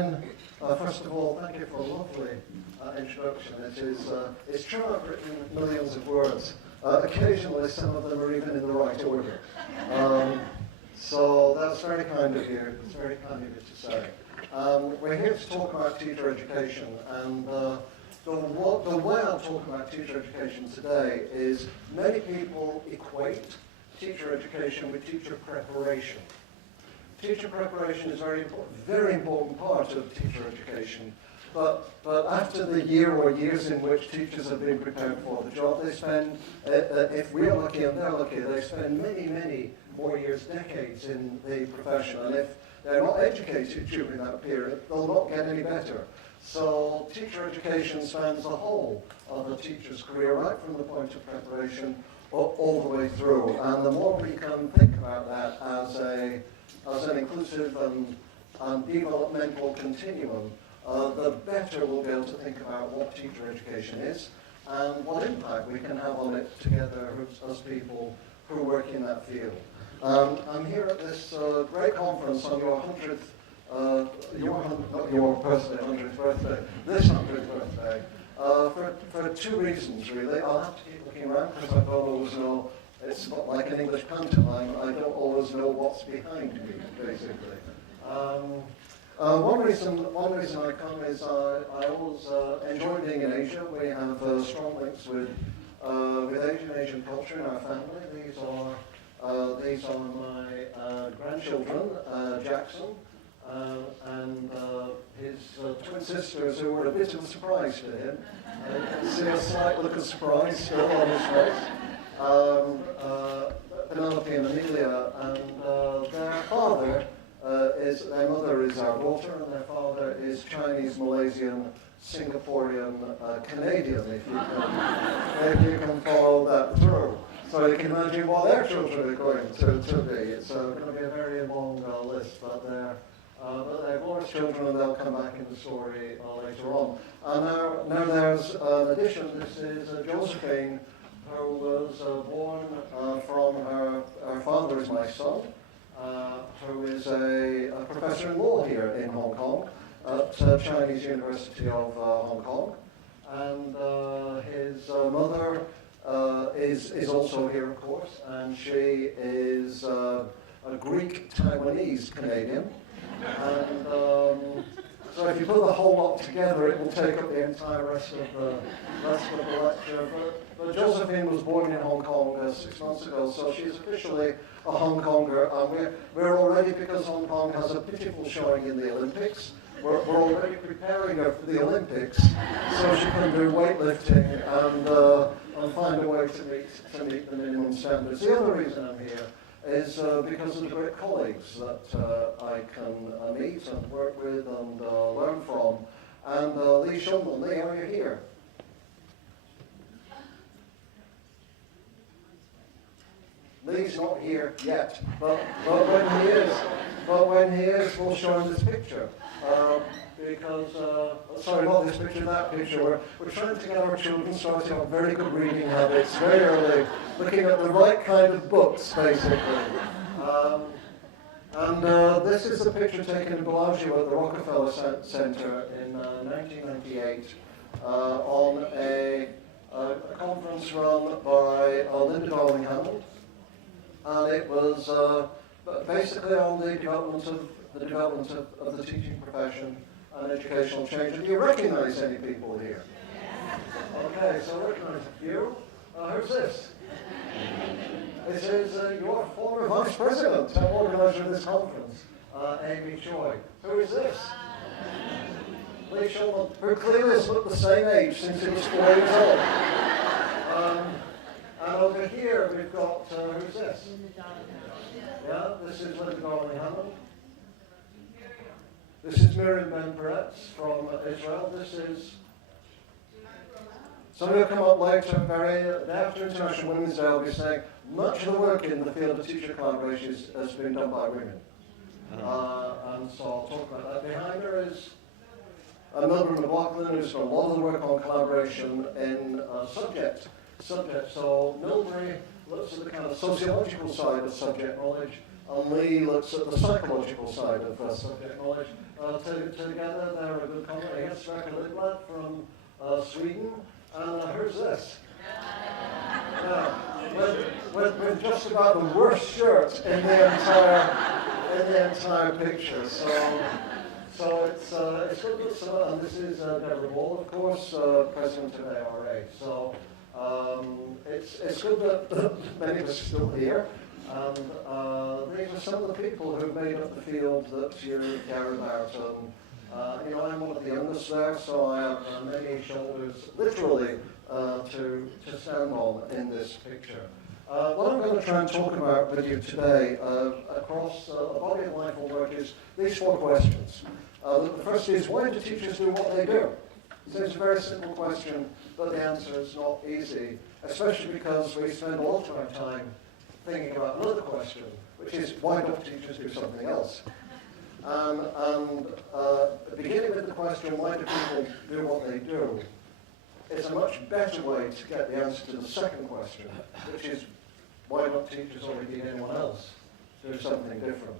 begin, first of all, thank you for a lovely introduction. It's true I've written millions of words. Occasionally, some of them are even in the right order. So that's very kind of you. It's very kind of you to say. We're here to talk about teacher education, and the way I'll talk about teacher education today is many people equate teacher education with teacher preparation. Teacher preparation is a very important part of teacher education, but after the year or years in which teachers have been prepared for the job, they spend, if we're lucky and they're lucky, they spend many, many more years, decades in the profession, and if they're not educated during that period, they'll not get any better. So teacher education spans the whole of a teacher's career, right from the point of preparation all the way through, and the more we can think about that as an inclusive and developmental continuum, the better we'll be able to think about what teacher education is and what impact we can have on it together as people who work in that field. I'm here at this great conference on your 100th, not your personal 100th birthday, this 100th birthday, for two reasons really. I'll have to keep looking around because I don't always know. It's not like an English pantomime. I don't always know what's behind me, basically. One reason I come is I always enjoy being in Asia. We have strong links with Asian culture in our family. These are my grandchildren, Jackson, and his twin sisters, who were a bit of a surprise to him. You can see a slight look of surprise still on his face. Penelope and Amelia, and their mother is our daughter, and their father is Chinese, Malaysian, Singaporean, Canadian, if you can follow that through. So you can imagine what their children are going to be. It's going to be a very long list, but they're glorious children, and they'll come back in the story later on. And now there's an addition. This is Josephine, who was born from her father is my son, who is a professor in law here in Hong Kong at Chinese University of Hong Kong, and his mother is also here, of course, and she is a Greek Taiwanese Canadian, and so if you put the whole lot together, it will take up the entire rest of the lecture. But Josephine was born in Hong Kong 6 months ago, so she's officially a Hong Konger. And we're already, because Hong Kong has a pitiful showing in the Olympics, we're already preparing her for the Olympics, so she can do weightlifting and find a way to meet the minimum standards. The other reason I'm here is because of the great colleagues that I can meet and work with and learn from. And Lee Shumlin, Lee, are you here? Lee's not here yet, but when he is, we'll show him this picture. Sorry, not this picture, that picture. We're trying to get our children starting on very good reading habits very early, looking at the right kind of books, basically. This is a picture taken in Bellagio at the Rockefeller Center in 1998 on a conference run by Linda Darling-Hammond, and it was basically on the development of the teaching profession and educational change. Do you recognize any people here? Okay, so I recognize a few. Who's this? This is your former vice president and organizer of this conference, Amy Choi. Who is this? Lee Shumlin, who clearly has looked the same age since he was 4 years old. And over here we've got, who's this? Yeah, this is Linda Darling-Hammond. This is Miriam Ben-Peretz from Israel. This is somebody will come up later, after International Women's Day, I'll be saying much of the work in the field of teacher collaboration has been done by women. And so I'll talk about that. Behind her is Mildred McLaughlin, who's done a lot of the work on collaboration in subject. So Mildred looks at the kind of sociological side of subject knowledge, and Lee looks at the psychological side of subject knowledge. together. They're a good company. Here's Sverker Lidblad from Sweden. And who's this? With just about the worst shirt in the entire picture. So it's good. And this is Deborah Wall, of course, president of ARA. So it's good that many of us are still here. And these are some of the people who made up the field that you care about. And I'm one of the youngest there, so I have many shoulders, literally, to stand on in this picture. What I'm going to try and talk about with you today across a body of life and work is these 4 questions. The first is, why do teachers do what they do? So it's a very simple question, but the answer is not easy, especially because we spend a lot of our time thinking about another question, which is, why don't teachers do something else? Beginning with the question, why do people do what they do, is a much better way to get the answer to the second question, which is, why don't teachers or indeed anyone else do something different?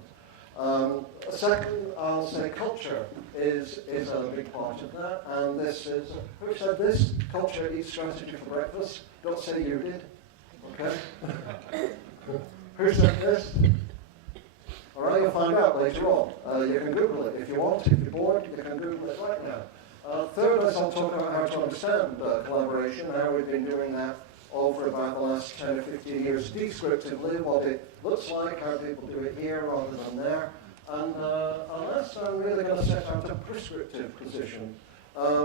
Second, I'll say culture is a big part of that, and this is, who said this? Culture eats strategy for breakfast. Don't say you did, okay? Who said this? All right, you'll find out later on. You can Google it if you want. If you're bored, you can Google it right now. Third is I'll talk about how to understand collaboration, how we've been doing that over about the last 10 or 15 years descriptively, what it looks like, how people do it here rather than there. And last, I'm really going to set out a prescriptive position,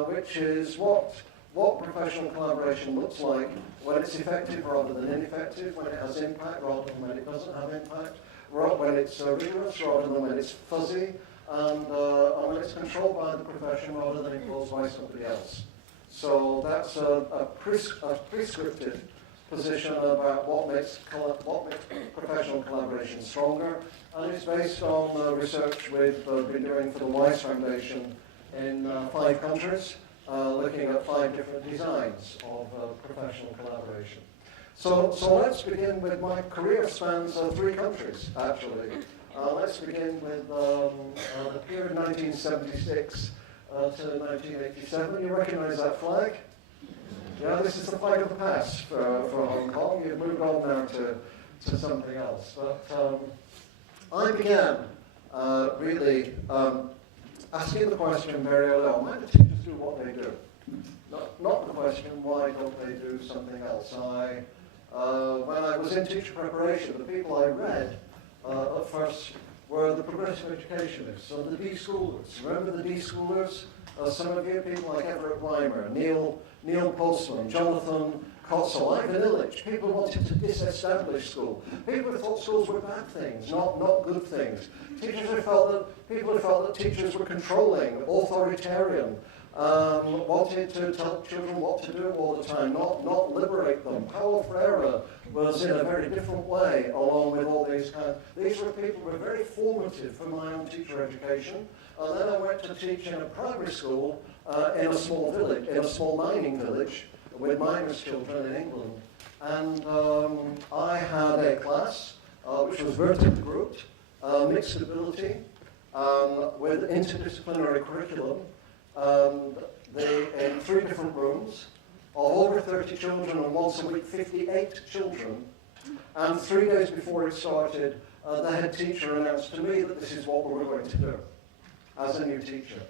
which is what professional collaboration looks like when it's effective rather than ineffective, when it has impact rather than when it doesn't have impact, when it's rigorous rather than when it's fuzzy, and when it's controlled by the profession rather than imposed by somebody else. So that's a prescriptive position about what makes professional collaboration stronger, and it's based on research we've been doing for the WISE Foundation in 5 countries, looking at 5 different designs of professional collaboration. So let's begin with, my career spans 3 countries, actually. Let's begin with the period 1976 to 1987. You recognize that flag? Yeah, this is the flag of the past for Hong Kong. You've moved on now to something else. But I began really asking the question very early on, why do teachers do what they do? Not the question, why don't they do something else? When I was in teacher preparation, the people I read at first were the progressive educationists, so the D-schoolers. Remember the D-schoolers? Some of you, people like Everett Weimer, Neil Postman, Jonathan Kotzel, Ivan Illich, people who wanted to disestablish school. People who thought schools were bad things, not good things. People who felt that teachers were controlling, authoritarian, wanted to tell children what to do all the time, not liberate them. Paulo Freire was in a very different way along with all these these were people who were very formative for my own teacher education. And then I went to teach in a primary school in a small village, in a small mining village with miners' children in England. And I had a class which was vertically grouped, mixed ability, with interdisciplinary curriculum. In 3 different rooms, of over 30 children, and once a week 58 children. And 3 days before it started, the head teacher announced to me that this is what we were going to do as a new teacher.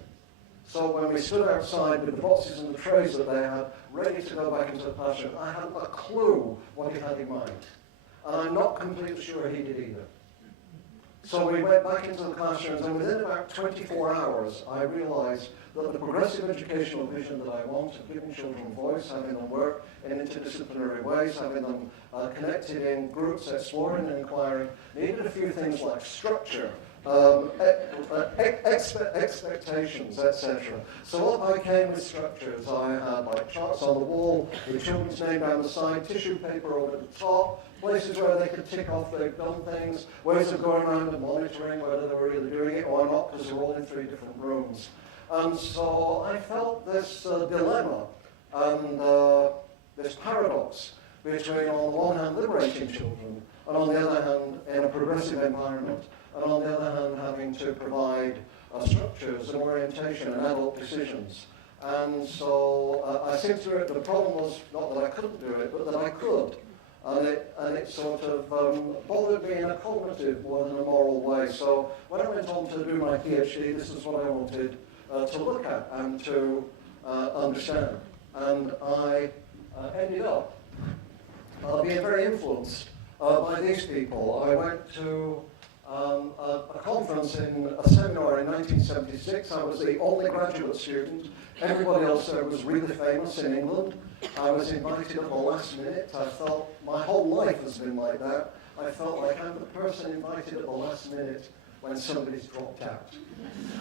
So when we stood outside with the boxes and the trays that they had, ready to go back into the classroom, I hadn't a clue what he had in mind. And I'm not completely sure he did either. So we went back into the classrooms, and within about 24 hours, I realized that the progressive educational vision that I want of giving children voice, having them work in interdisciplinary ways, having them connected in groups, exploring and inquiring, needed a few things like structure, expectations, etc. So up I came with structures. I had like charts on the wall, with children's name down the side, tissue paper over the top, places where they could tick off they've done things, ways of going around and monitoring whether they were really doing it or not, because they're all in 3 different rooms. And so I felt this dilemma and this paradox between, on the one hand, liberating children, and on the other hand, in a progressive environment, and on the other hand, having to provide structures and orientation and adult decisions. And so I seemed to, the problem was not that I couldn't do it, but that I could. And it sort of bothered me in a cognitive more than a moral way. So when I went on to do my PhD, this is what I wanted to look at and to understand. And I ended up being very influenced by these people. I went to a conference in a seminar in 1976. I was the only graduate student. Everybody else there was really famous in England. I was invited at the last minute. I felt my whole life has been like that. I felt like I'm the person invited at the last minute when somebody's dropped out.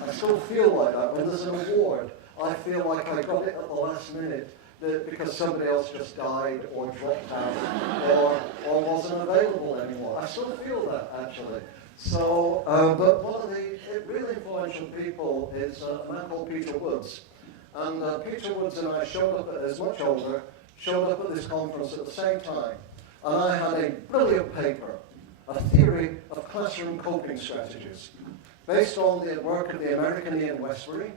I still feel like that. When there's an award, I feel like I got it at the last minute because somebody else just died or dropped out or wasn't available anymore. I still feel that, actually. So, but one of the really influential people is a man called Peter Woods. And Peter Woods and I showed up, as much older, showed up at this conference at the same time. And I had a brilliant paper, a theory of classroom coping strategies, based on the work of the American Ian Westbury.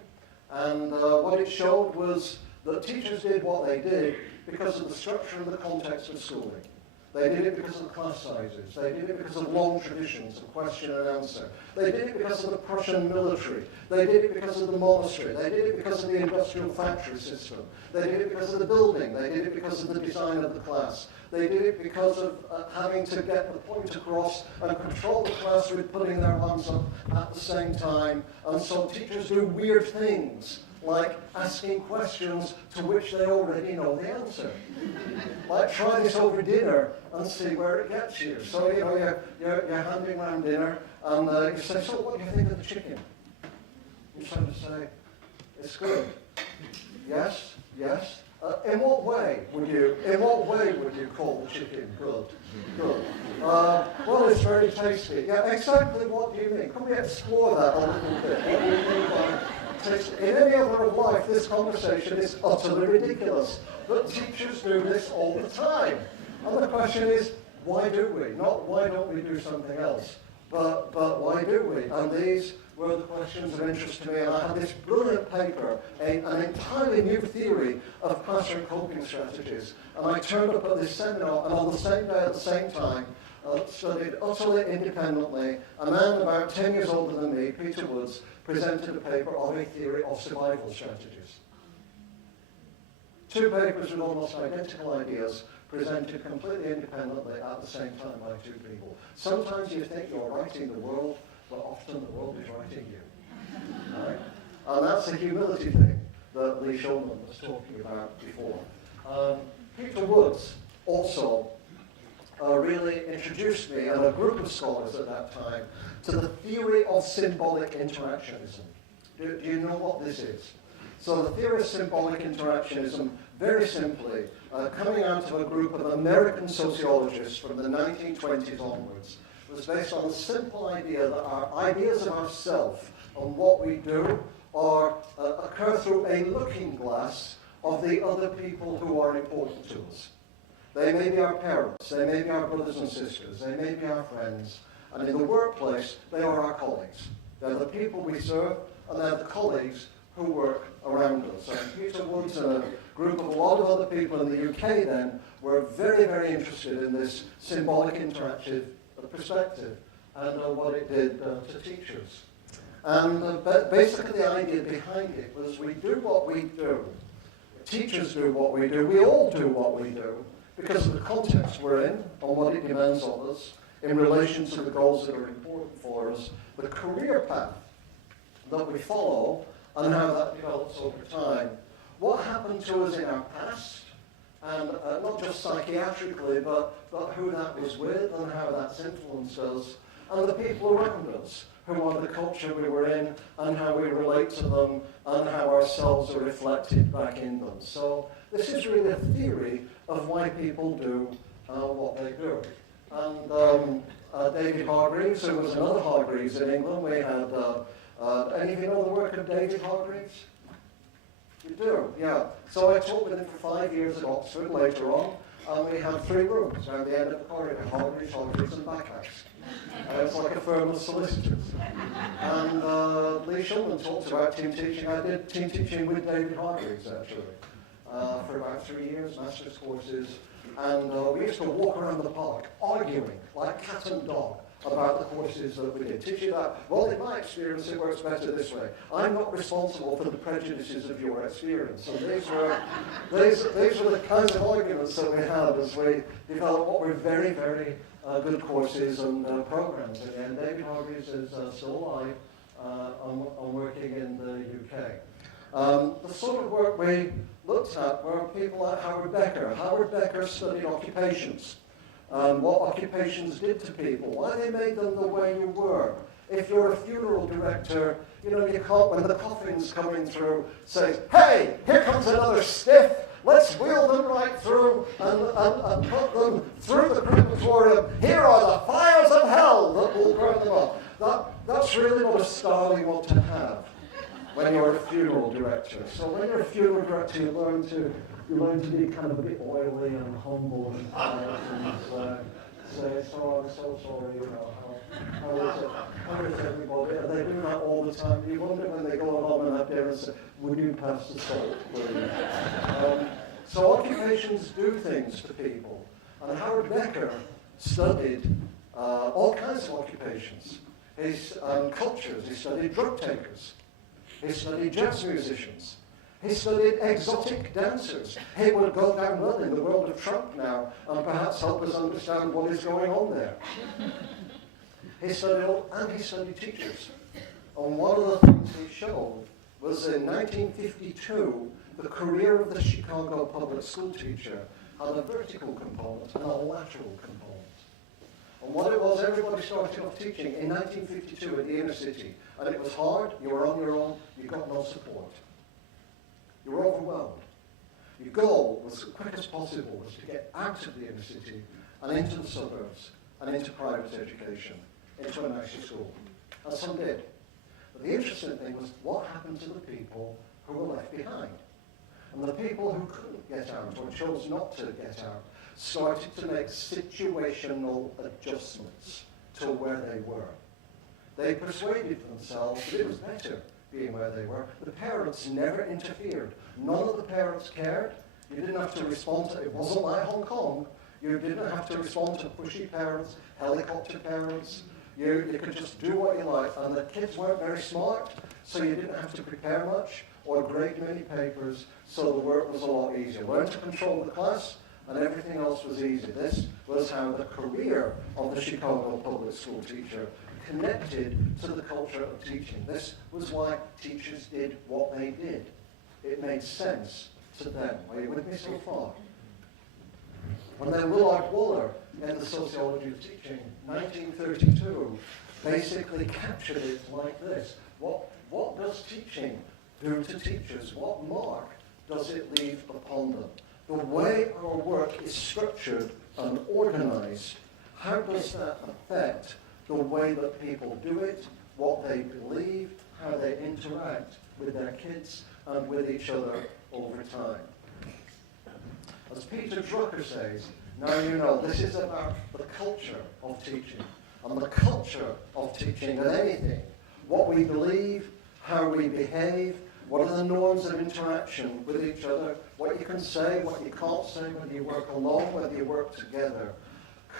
And what it showed was that teachers did what they did because of the structure and the context of schooling. They did it because of the class sizes. They did it because of long traditions of question and answer. They did it because of the Prussian military. They did it because of the monastery. They did it because of the industrial factory system. They did it because of the building. They did it because of the design of the class. They did it because of having to get the point across and control the class with putting their hands up at the same time. And so teachers do weird things, like asking questions to which they already know the answer. Like, try this over dinner and see where it gets you. So, you know, you're handing around dinner, and you say, so what do you think of the chicken? You try to say, it's good. Yes, yes. In what way would you call the chicken good? Good. Well, it's very tasty. Yeah, exactly. What do you mean? Can we explore that a little bit? What do you mean by in any other of life, this conversation is utterly ridiculous. But teachers do this all the time. And the question is, why do we? Not why don't we do something else, but why do we? And these were the questions of interest to me. And I had this brilliant paper, an entirely new theory of classroom coping strategies. And I turned up at this seminar, and on the same day at the same time, studied utterly independently. A man about 10 years older than me, Peter Woods, presented a paper on a theory of survival strategies. Two papers with almost identical ideas presented completely independently at the same time by two people. Sometimes you think you're writing the world, but often the world is writing you. Right? And that's a humility thing that Lee Shulman was talking about before. Peter Woods also really introduced me and a group of scholars at that time to the theory of symbolic interactionism. Do you know what this is? So the theory of symbolic interactionism, very simply, coming out of a group of American sociologists from the 1920s onwards, was based on the simple idea that our ideas of ourself and what we do occur through a looking glass of the other people who are important to us. They may be our parents, they may be our brothers and sisters, they may be our friends, and in the workplace, they are our colleagues. They're the people we serve, and they're the colleagues who work around us. And Peter Woods and a group of a lot of other people in the UK then were very, very interested in this symbolic interactive perspective and what it did to teachers. And basically the idea behind it was we do what we do. Teachers do what we do. We all do what we do because of the context we're in and what it demands of us in relation to the goals that are important for us, the career path that we follow and how that develops over time. What happened to us in our past, and not just psychiatrically, but who that was with and how that's influenced us, and the people around us, who are the culture we were in, and how we relate to them, and how ourselves are reflected back in them. So this is really a theory of why people do what they do. And David Hargreaves, who was another Hargreaves in England, we had, any of you know the work of David Hargreaves? You do, yeah. So I taught with him for 5 years at Oxford later on, and we had 3 rooms around the end of the corridor, Hargreaves, and Backhouse. It's like a firm of solicitors. And Lee Shulman talked about team teaching. I did team teaching with David Hargreaves, actually, for about 3 years, master's courses. And we used to walk around the park arguing like cat and dog about the courses that we did. Teaching that, well, in my experience, it works better this way. I'm not responsible for the prejudices of your experience. And these were the kinds of arguments that we had as we developed what were very, very good courses and programs. And David Hargreaves is still alive and working in the UK. The sort of work we looked at were people like Howard Becker. Howard Becker studied occupations. What occupations did to people, why they made them the way you were. If you're a funeral director, you can't, when the coffin's coming through, say, hey, here comes another stiff, let's wheel them right through and put them through the crematorium. Here are the fires of hell that will burn them up. That's really not a style you want to have when you're a funeral director. So when you're a funeral director, you learn to be kind of a bit oily and humble and quiet and say, so I'm so sorry, how is everybody? Are they doing that all the time? You wonder when they go home and have dinner and say, would you pass the salt, please? So occupations do things to people. And Howard Becker studied all kinds of occupations. His cultures, he studied drug takers. He studied jazz musicians. He studied exotic dancers. He would go down well in the world of Trump now and perhaps help us understand what is going on there. He studied teachers. And one of the things he showed was in 1952, the career of the Chicago public school teacher had a vertical component and a lateral component. And what it was, everybody started off teaching in 1952 in the inner city. And it was hard, you were on your own, you got no support. You were overwhelmed. Your goal was, as quick as possible, was to get out of the inner city and into the suburbs and into private education, into a nicer school. And some did. But the interesting thing was what happened to the people who were left behind. And the people who couldn't get out or chose not to get out started to make situational adjustments to where they were. They persuaded themselves that it was better being where they were. The parents never interfered. None of the parents cared. You didn't have to respond to it. It wasn't like Hong Kong. You didn't have to respond to pushy parents, helicopter parents. You could just do what you liked. And the kids weren't very smart, so you didn't have to prepare much or grade many papers, so the work was a lot easier. Learn to control the class, and everything else was easy. This was how the career of the Chicago public school teacher connected to the culture of teaching. This was why teachers did what they did. It made sense to them. Are you with me so far? When then Willard Waller, in the Sociology of Teaching, 1932, basically captured it like this. What does teaching do to teachers? What mark does it leave upon them? The way our work is structured and organized, how does that affect the way that people do it, what they believe, how they interact with their kids and with each other over time? As Peter Drucker says, now you know, this is about the culture of teaching. And the culture of teaching and anything, what we believe, how we behave, what are the norms of interaction with each other, what you can say, what you can't say, whether you work alone, whether you work together.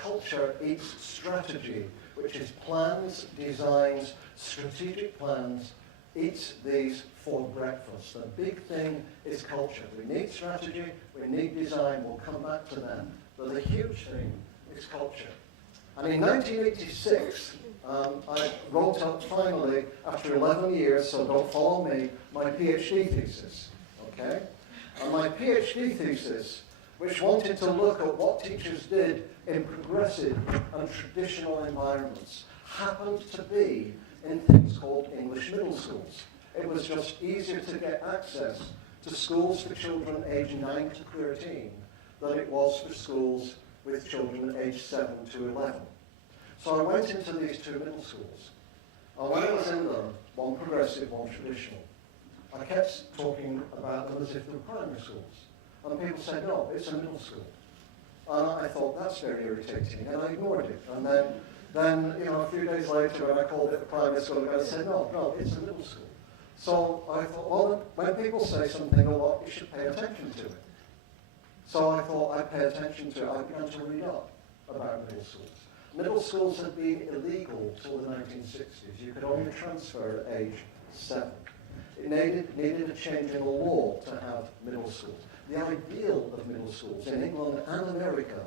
Culture eats strategy, which is plans, designs, strategic plans, eats these for breakfast. The big thing is culture. We need strategy, we need design, we'll come back to them. But the huge thing is culture. And in 1986, I wrote up finally, after 11 years, so don't follow me, my PhD thesis, okay? And my PhD thesis, which wanted to look at what teachers did in progressive and traditional environments, happened to be in things called English middle schools. It was just easier to get access to schools for children aged 9 to 13 than it was for schools with children aged 7 to 11. So I went into these 2 middle schools. And when I was in them, one progressive, one traditional, I kept talking about them as if they were primary schools. And people said, no, it's a middle school. And I thought, that's very irritating, and I ignored it. And then a few days later, when I called it a primary school, the guy said, no, it's a middle school. So I thought, well, when people say something a lot, you should pay attention to it. So I thought I'd pay attention to it. I began to read up about middle schools. Middle schools had been illegal till the 1960s. You could only transfer at age 7. It needed a change in the law to have middle schools. The ideal of middle schools in England and America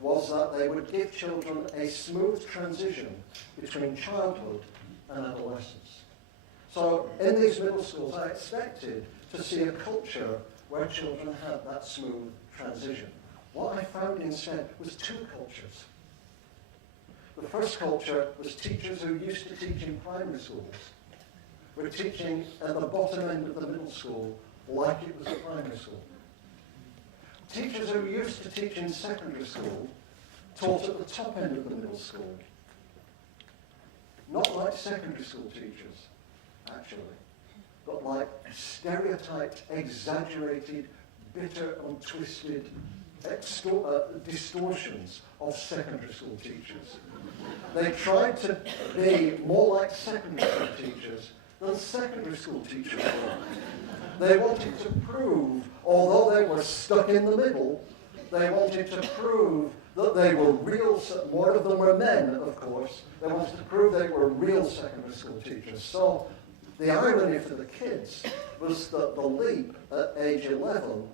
was that they would give children a smooth transition between childhood and adolescence. So in these middle schools, I expected to see a culture where children had that smooth transition. What I found instead was two cultures. The first culture was teachers who used to teach in primary schools were teaching at the bottom end of the middle school like it was a primary school. Teachers who used to teach in secondary school taught at the top end of the middle school. Not like secondary school teachers, actually, but like stereotyped, exaggerated, bitter and twisted distortions of secondary school teachers. They tried to be more like secondary school teachers than secondary school teachers were. They wanted to prove, although they were stuck in the middle, they wanted to prove that they were real, more of them were men, of course, they wanted to prove they were real secondary school teachers. So the irony for the kids was that the leap at age 11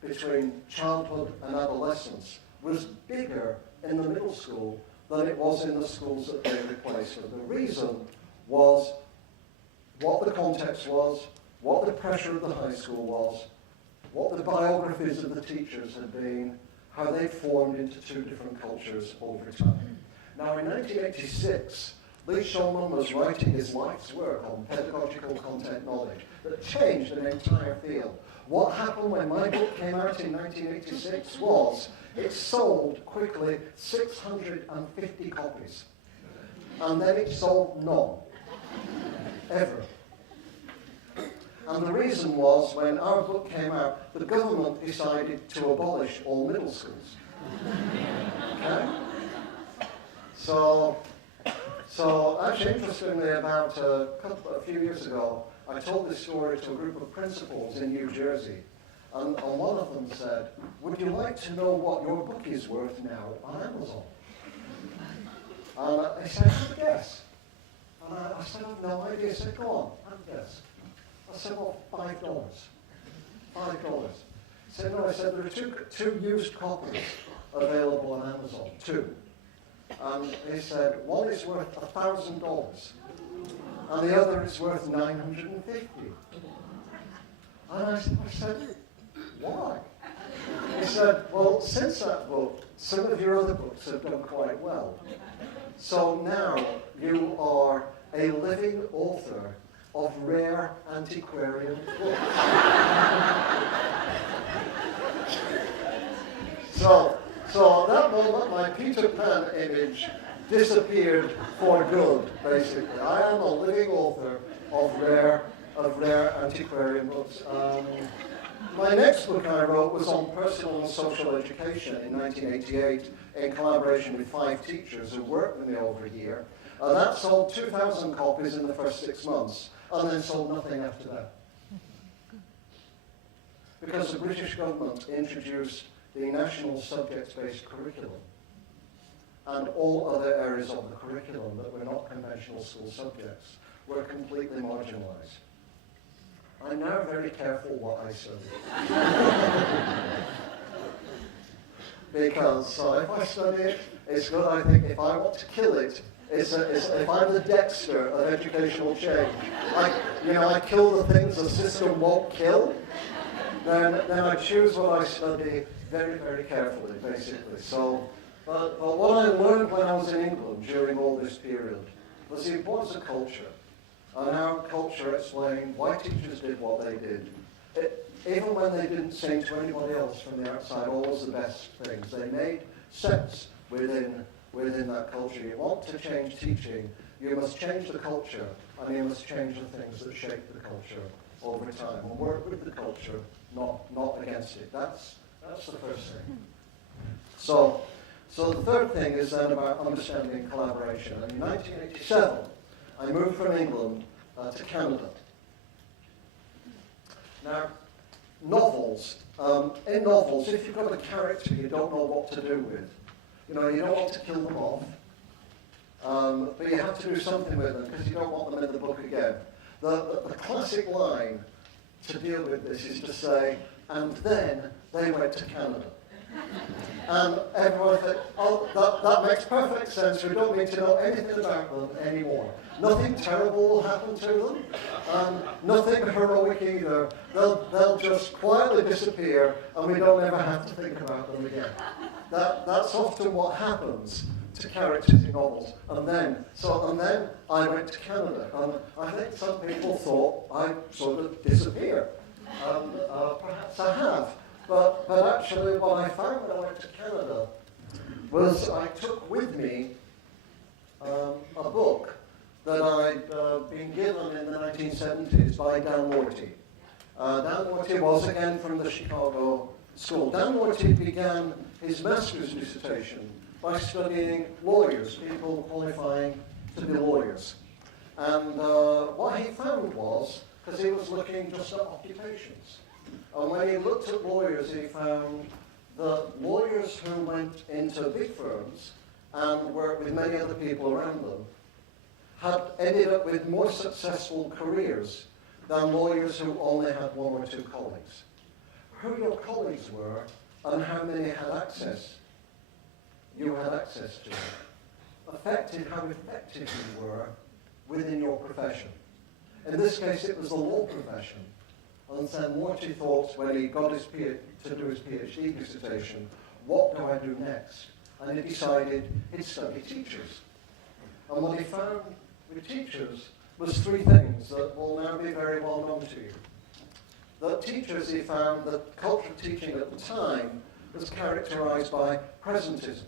between childhood and adolescence was bigger in the middle school than it was in the schools that they replaced. And the reason was what the context was, what the pressure of the high school was, what the biographies of the teachers had been, how they formed into two different cultures over time. Now in 1986, Lee Shulman was writing his life's work on pedagogical content knowledge that changed an entire field. What happened when my book came out in 1986 was it sold quickly 650 copies. And then it sold none. Ever. And the reason was, when our book came out, the government decided to abolish all middle schools. Okay? So actually, interestingly, about a few years ago, I told this story to a group of principals in New Jersey. And one of them said, would you like to know what your book is worth now on Amazon? And they said, have a guess. And I said, I have no idea. He said, go on, have a guess. I said, well, $5. $5. He said, no, I said, there are two used copies available on Amazon, two. And he said, one is worth $1,000, and the other is worth $950. And I said, why? He said, well, since that book, some of your other books have done quite well. So now you are a living author of rare antiquarian books. So at that moment, my Peter Pan image disappeared for good, basically. I am a living author of rare antiquarian books. My next book I wrote was on personal and social education in 1988 in collaboration with 5 teachers who worked with me over a year. That sold 2,000 copies in the first 6 months, and then sold nothing after that. Because the British government introduced the national subject-based curriculum, and all other areas of the curriculum that were not conventional school subjects were completely marginalized. I'm now very careful what I study. Because if I study it, it's good. I think if I want to kill it, if I'm the Dexter of educational change, I kill the things the system won't kill, then I choose what I study very, very carefully, basically. So, but what I learned when I was in England during all this period was the importance of culture, and how culture explained why teachers did what they did. Even when they didn't seem to anybody else from the outside always the best things, they made sense within that culture. You want to change teaching, you must change the culture, and you must change the things that shape the culture over time, and work with the culture, not against it. That's the first thing. So the third thing is then about understanding collaboration. And in 1987, I moved from England to Canada. Now, novels. In novels, if you've got a character you don't know what to do with, you don't want to kill them off, but you have to do something with them because you don't want them in the book again. The classic line to deal with this is to say, and then they went to Canada. And everyone thinks, oh, that makes perfect sense. We don't need to know anything about them anymore. Nothing terrible will happen to them. Nothing heroic either. They'll just quietly disappear, and we don't ever have to think about them again. That's often what happens to characters in novels. And then I went to Canada. And I think some people thought I sort of disappeared. Perhaps I have. But actually what I found when I went to Canada was I took with me a book that I'd been given in the 1970s by Dan Morty. Dan Morty was again from the Chicago School. Dan Morty began his master's dissertation by studying lawyers, people qualifying to be lawyers. And what he found was, because he was looking just at occupations, and when he looked at lawyers, he found that lawyers who went into big firms and worked with many other people around them had ended up with more successful careers than lawyers who only had one or two colleagues. Who your colleagues were and how many had access, you had access to, affected how effective you were within your profession. In this case, it was the law profession. And then Morty thought, when he got to do his PhD dissertation, what do I do next? And he decided he'd study teachers. And what he found with teachers was three things that will now be very well known to you. That teachers, he found, the culture of teaching at the time was characterized by presentism,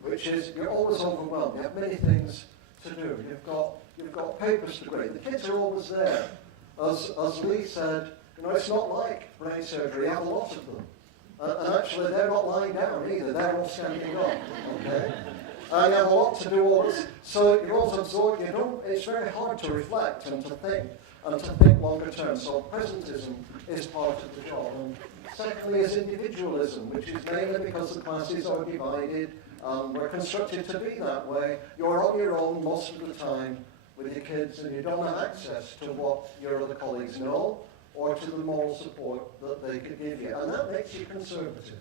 which is you're always overwhelmed. You have many things to do. You've got papers to grade. The kids are always there. As Lee said, it's not like brain surgery. You have a lot of them. And actually, they're not lying down either. They're all standing up. Okay? And you have a lot to do all this. So you're also absorbed. It's very hard to reflect and to think longer term. So presentism is part of the job. And secondly is individualism, which is mainly because the classes are divided. We're constructed to be that way. You're on your own most of the time with your kids, and you don't have access to what your other colleagues know or to the moral support that they could give you. And that makes you conservative.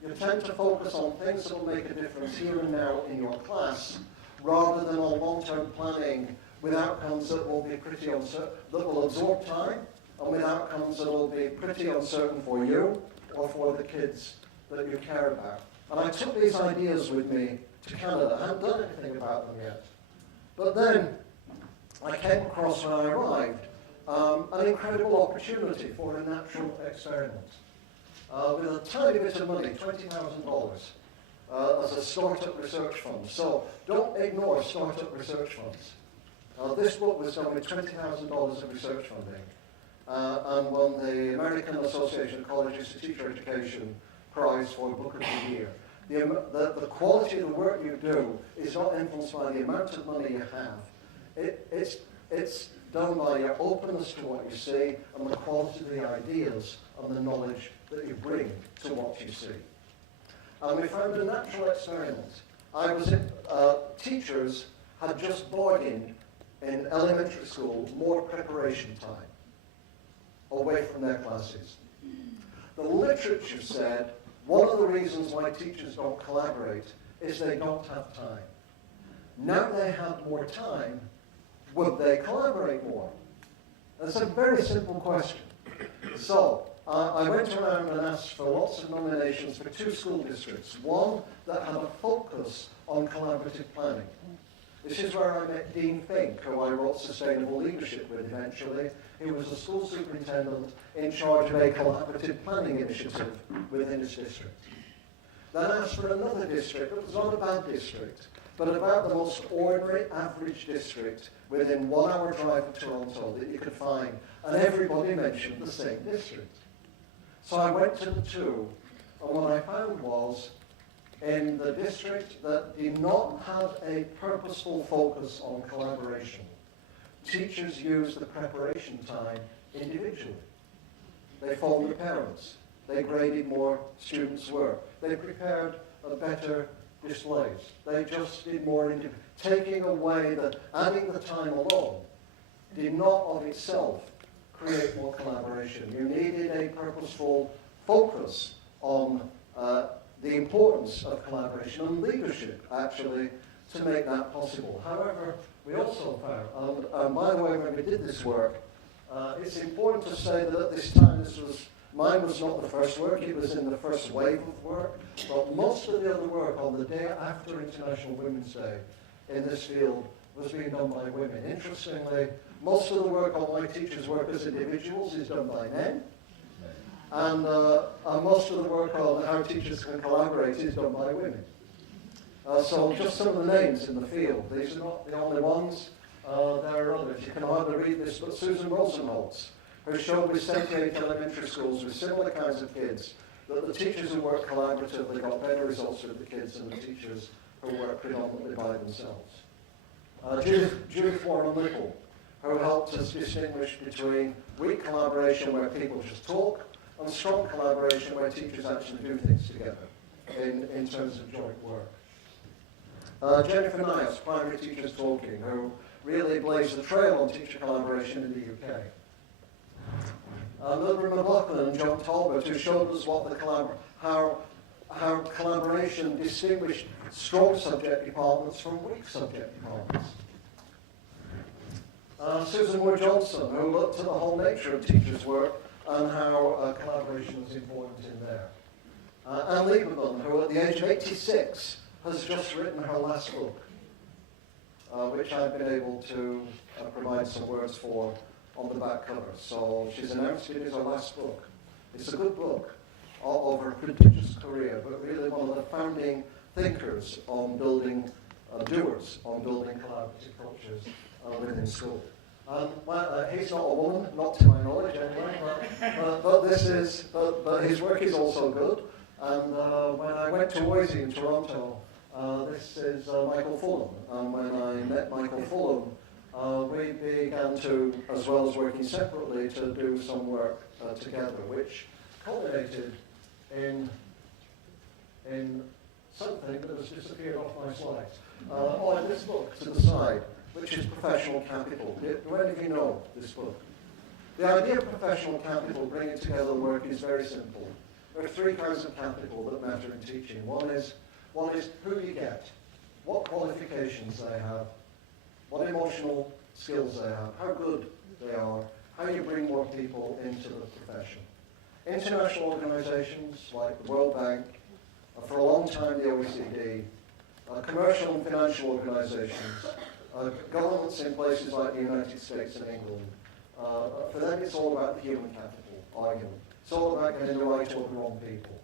You tend to focus on things that will make a difference here and now in your class, rather than on long-term planning with outcomes that will be pretty uncertain, that will absorb time, and with outcomes that will be pretty uncertain for you or for the kids that you care about. And I took these ideas with me to Canada. I hadn't done anything about them yet. But then I came across, when I arrived, an incredible opportunity for a natural experiment. With a tiny bit of money, $20,000, as a startup research fund. So don't ignore startup research funds. This book was done with $20,000 of research funding and won the American Association of Colleges to Teacher Education Prize for Book of the Year. The quality of the work you do is not influenced by the amount of money you have. It's done by your openness to what you see and the quality of the ideas and the knowledge that you bring to what you see. And we found a natural experiment. Teachers had just bargained in elementary school more preparation time away from their classes. The literature said one of the reasons why teachers don't collaborate is they don't have time. Now they have more time, would they collaborate more? That's a very simple question. So I went around and asked for lots of nominations for 2 school districts. One that had a focus on collaborative planning. This is where I met Dean Fink, who I wrote Sustainable Leadership with eventually. He was a school superintendent in charge of a collaborative planning initiative within his district. Then I asked for another district. It was not a bad district, but about the most ordinary, average district within 1 hour drive of Toronto that you could find. And everybody mentioned the same district. So I went to the 2, and what I found was in the district that did not have a purposeful focus on collaboration. Teachers used the preparation time individually. They phoned the parents. They graded more students' work. They prepared better displays. They just did more taking away adding the time alone did not of itself create more collaboration. You needed a purposeful focus on the importance of collaboration and leadership, actually, to make that possible. However, we also found, and by the way, when we did this work, it's important to say that at this time, mine was not the first work, it was in the first wave of work, but most of the other work on the day after International Women's Day in this field was being done by women. Interestingly, most of the work on why teachers work as individuals is done by men, and most of the work on how teachers can collaborate is done by women. So just some of the names in the field. These are not the only ones. There are others. You can hardly read this, but Susan Rosenholz, who showed with 78 elementary schools with similar kinds of kids that the teachers who work collaboratively got better results with the kids than the teachers who work predominantly by themselves. Judith Warren-Little, who helped us distinguish between weak collaboration where people just talk and strong collaboration where teachers actually do things together in terms of joint work. Jennifer Nias, Primary Teachers Talking, who really blazed the trail on teacher collaboration in the UK. Mildred McLaughlin and John Talbot, who showed us what how collaboration distinguished strong subject departments from weak subject departments. Susan Moore Johnson, who looked at the whole nature of teachers' work and how collaboration was important in there. Anne Lieberman, who at the age of 86 has just written her last book, which I've been able to provide some words for on the back cover. So she's announced it is her last book. It's a good book of her prodigious career, but really one of the founding thinkers on building, doers on building collaborative cultures within school. He's not a woman, not to my knowledge anyway, but his work is also good. And when I went to Oise in Toronto, this is Michael Fulham. And when I met Michael Fulham, we began to, as well as working separately, to do some work together, which culminated in something that has disappeared off my slides. In this book to the side, which is Professional Capital. Do any of you know this book? The idea of professional capital, bringing together work, is very simple. There are three kinds of capital that matter in teaching. One is who you get, what qualifications they have, what emotional skills they have, how good they are, how you bring more people into the profession. International organizations like the World Bank, for a long time the OECD, commercial and financial organizations, governments in places like the United States and England, for them it's all about the human capital argument. It's all about getting the right or the wrong people.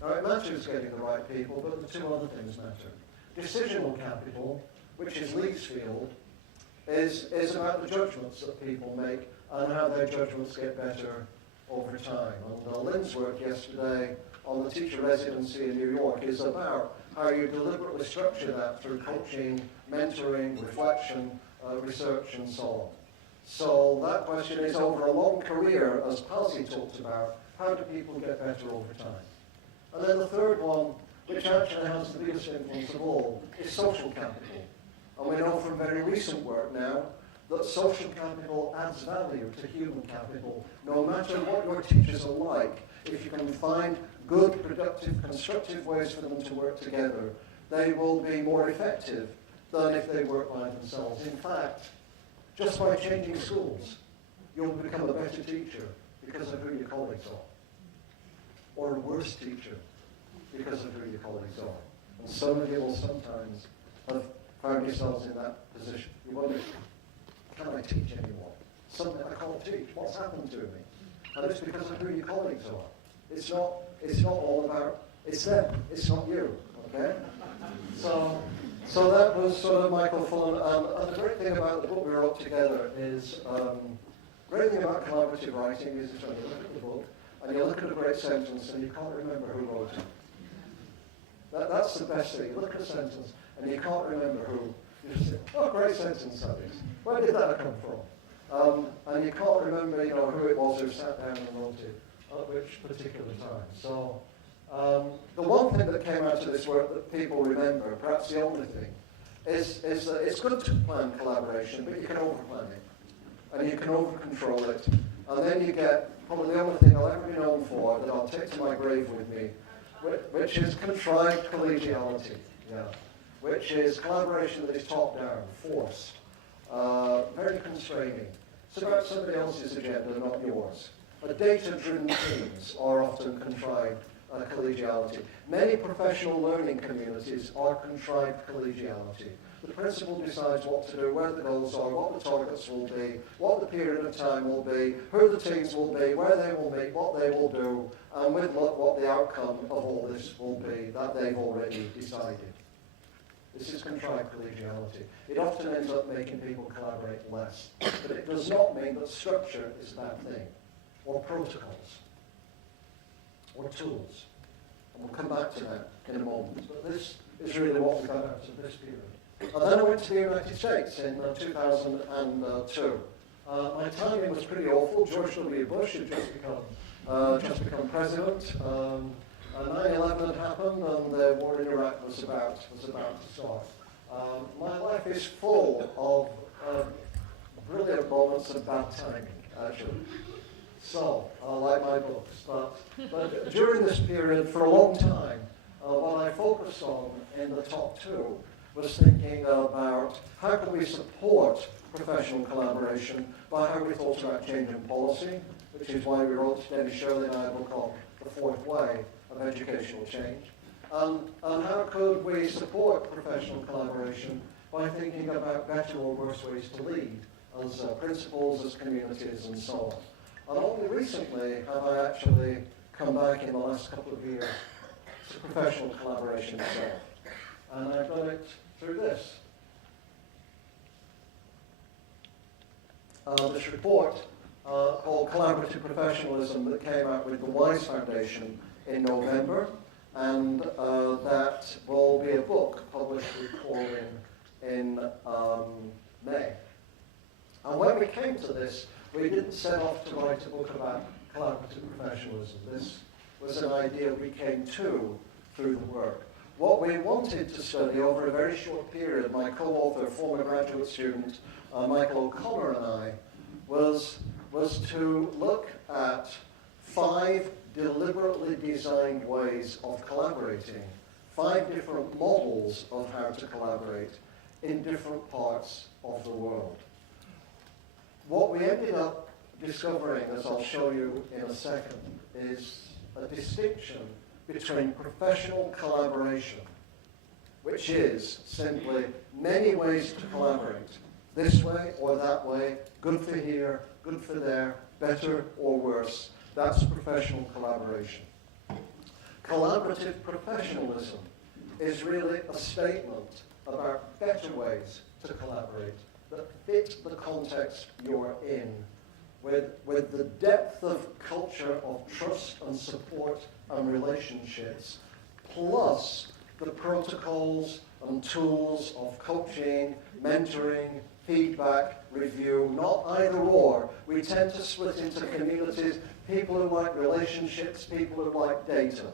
Now it matters getting the right people, but the two other things matter. Decisional capital, which is Lee's field, is about the judgments that people make and how their judgments get better over time. And Lynn's work yesterday on the teacher residency in New York is about how you deliberately structure that through coaching, mentoring, reflection, research, and so on. So that question is, over a long career, as Pasi talked about, how do people get better over time? And then the third one, which actually has the biggest influence of all, is social capital. And we know from very recent work now that social capital adds value to human capital, no matter what your teachers are like. If you can find good, productive, constructive ways for them to work together, they will be more effective than if they work by themselves. In fact, just by changing schools, you'll become a better teacher because of who your colleagues are, or a worse teacher because of who your colleagues are. And some of you will sometimes have found yourselves in that position. You wonder, can I teach anymore? Something I can't teach. What's happened to me? And it's because of who your colleagues are. It's not all about, it's them, it's not you, okay? So that was sort of Michael Fulham, and the great thing about the book we wrote together is, great thing about collaborative writing is when you look at the book, and you look at a great sentence and you can't remember who wrote it. That's the best thing. You look at a sentence and you can't remember who. You just say, oh, great sentence studies. Where did that come from? And you can't remember, who it was who sat down and wrote it at which particular time. So the one thing that came out of this work that people remember, perhaps the only thing, is that it's good to plan collaboration, but you can overplan it. And you can over-control it. And then you get probably the only thing I'll ever be known for that I'll take to my grave with me, which is contrived collegiality. Yeah. Which is collaboration that is top-down, forced, very constraining. It's about somebody else's agenda, not yours. Data-driven teams are often contrived collegiality. Many professional learning communities are contrived collegiality. The principal decides what to do, where the goals are, what the targets will be, what the period of time will be, who the teams will be, where they will meet, what they will do, and with what the outcome of all this will be that they've already decided. This is contrived collegiality. It often ends up making people collaborate less. But it does not mean that structure is a bad thing, or protocols, or tools. And we'll come back to that in a moment. But this is really what we got out of this period. And then I went to the United States in 2002. My timing was pretty awful. George W. Bush had just become president. 9/11 had happened, and the war in Iraq was about to start. My life is full of brilliant moments of bad timing, actually. So, like my books. But during this period, for a long time, what I focused on in the top two was thinking about how can we support professional collaboration by how we thought about changing policy, which is why we wrote Debbie Shirley and I a book called The Fourth Way of Educational Change. And how could we support professional collaboration by thinking about better or worse ways to lead as principals, as communities, and so on. And only recently have I actually come back in the last couple of years to professional collaboration itself. And I've done it through this. This report called Collaborative Professionalism that came out with the WISE Foundation in November, and that will be a book published with Corwin in May. And when we came to this, we didn't set off to write a book about collaborative professionalism. This was an idea we came to through the work. What we wanted to study over a very short period, my co-author, former graduate student, Michael O'Connor and I, was to look at 5 deliberately designed ways of collaborating, 5 different models of how to collaborate in different parts of the world. What we ended up discovering, as I'll show you in a second, is a distinction between professional collaboration, which is simply many ways to collaborate, this way or that way, good for here, good for there, better or worse. That's professional collaboration. Collaborative professionalism is really a statement about better ways to collaborate that fit the context you're in, with the depth of culture of trust and support and relationships, plus the protocols and tools of coaching, mentoring, feedback, review, not either or. We tend to split into communities, people who like relationships, people who like data.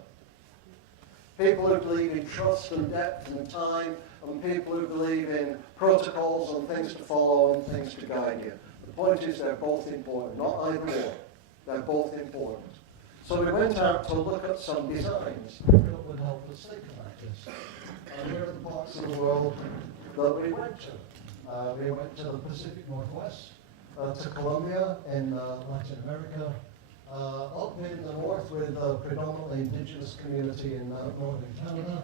People who believe in trust and depth and time, and people who believe in protocols and things to follow and things to guide you. The point is they're both important, not either or. They're both important. So we went out to look at some designs that would help us think about this. And here are the parts of the world that we went to. We went to the Pacific Northwest, to Colombia in Latin America, up in the north with a predominantly indigenous community in northern Canada.